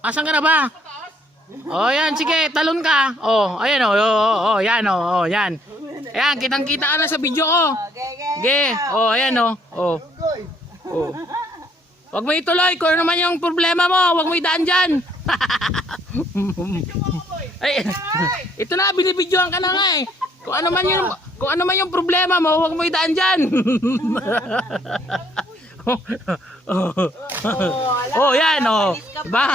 Asan ka na ba? Oh, yan, sige, talon ka. Oh, ayan oh, yan oh, yan. Ayan, kitang-kita ka na sa video ko. Ge. Oh, ayan oh. Oh. Oh. Wag mo ituloy kung ano naman yung problema mo, wag mo idaan diyan. Ay, ito na binibidyohan ka na nga eh. Kung ano man yung problema mo, wag mo idaan diyan. Oh, yan oh. Diba?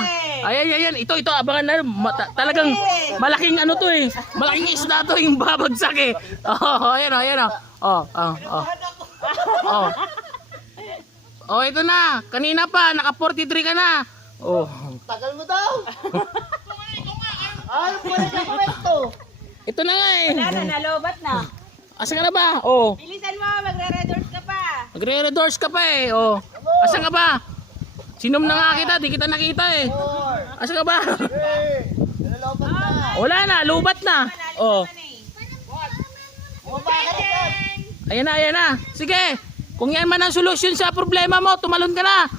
Ayan. Ito abangan na. Talagang malaking ano to eh. Malaking isda to yung babagsak eh. Oh, ayan oh. Oh. Oh, ito na. Kanina pa, naka 43 ka na. Oh. Tagal mo daw. Ano po na kwento? Ito na nga eh. Wala na, nalobat na. Asan ka na ba? Oh. Bilisan mo, magre-red doors ka pa. Magre-red doors ka pa eh. Oh. Asan ka ba? Sinom na nga kita, di kita nakita eh. Asan ka ba? Nalalobat na. Wala na, lubat na. Oh. Bumaba ka na. Ayan na. Sige. Kung yan man ang solusyon sa problema mo, tumalon ka na.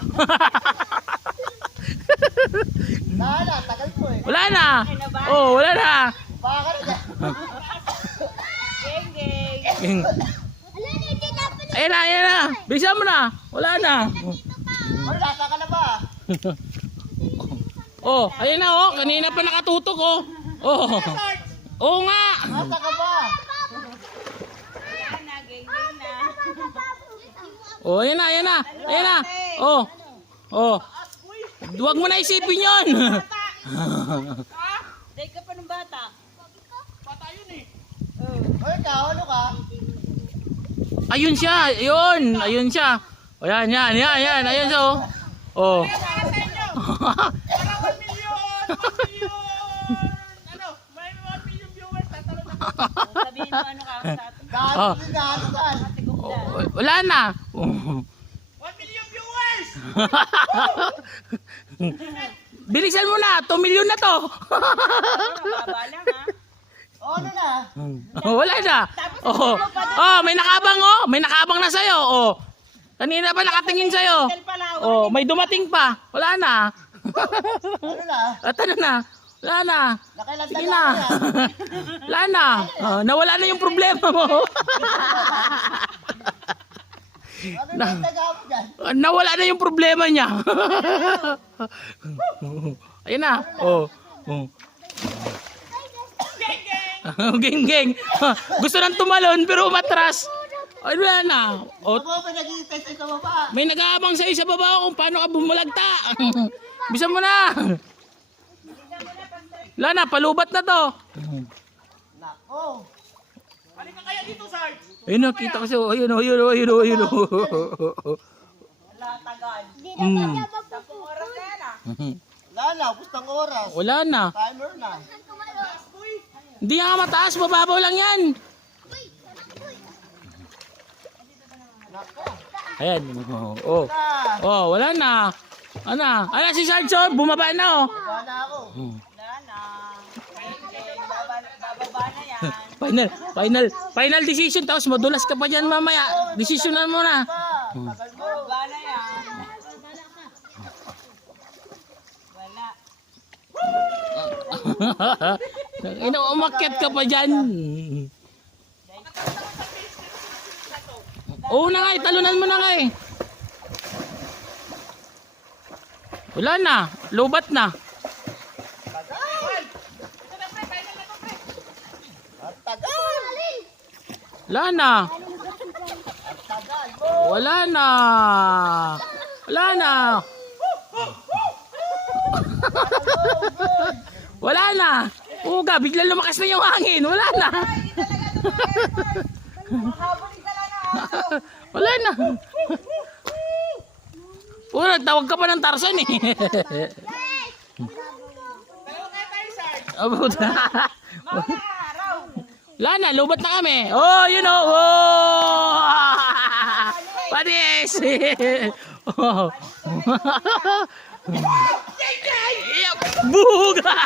Tagal po eh. Wala na. Oh, wala na. Baka na. Geng. Ayan na. Bilisan mo na. Wala na. Lasa ka na ba? Oh, ayan na oh. Kanina pa nakatutok oh. Oh. Oo nga. Lasa ka ba? Ayan na, geng na. Oh, ayan na. Oh. Oh. Huwag mo na isipin yun. Dahil ka pa ng bata. Bata yun eh. Oy, ano ka? Ayun siya. Ayun siya. Oh, yan. Ayun siya oh. Oh. Para 1 million! 1 million! Ano? May 1 million viewers. Tatalo na ako. Sabihin mo ano ka sa atin. Gaano din gaano ka? Oh, wala na. Oh. 1 million viewers! Bilisan mo na. 2 million na to. Mababa lang ha. Ano na? Oh, wala na. Oh, may nakabang oh. May nakabang na sa'yo. Oh. Kanina pa nakatingin sa'yo. Oh, may dumating pa. Wala na. Ano na? At ano na? Wala na. Nakailan Sige taga na. ka yan? Wala na. Nawala na yung problema mo. Ano na yung taga mo dyan? Nawala na yung problema niya. Ayun na. Oh. Oh. Geng. Gusto nang tumalon pero umatras. Ay, wala na. Oh, Ako ba nag-i-test sa baba? may nag-aabang sa'yo sa baba kung paano ka bumulagta. Bisa mo na. Wala na, palubat na to. Nako. Halika kaya dito, Sarge. Ayun na, kita ko siya. Ayun. Wala, tagal. Mm. 10 oras na yan ah. Wala na, gustong oras. Wala na. Timer na. Hindi nga mataas, mababaw lang yan. Nako. Ayan. Oh. Oh, wala na. Ano si Sarge, bumaba na oh. Wala na ako. Wala na. Bababa na yan. Final decision, tapos madulas ka pa dyan mamaya. Decisionan mo na. Tagal mo. Bababa na yan. Wala. Umakyat ka pa dyan. Oo na nga, talunan mo na nga eh. Wala na, lubat na. Ang tagal. Wala na. Wala na. Wala na. Wala na. Uga, biglang lumakas na yung hangin. Wala na. Wala na. Puro, tawag ka pa ng Tarzan eh. Dalawa kaya tayo, Sarge. Wala na, lubat na kami. Oh, you know. Oh! Panis! Oh. Buga!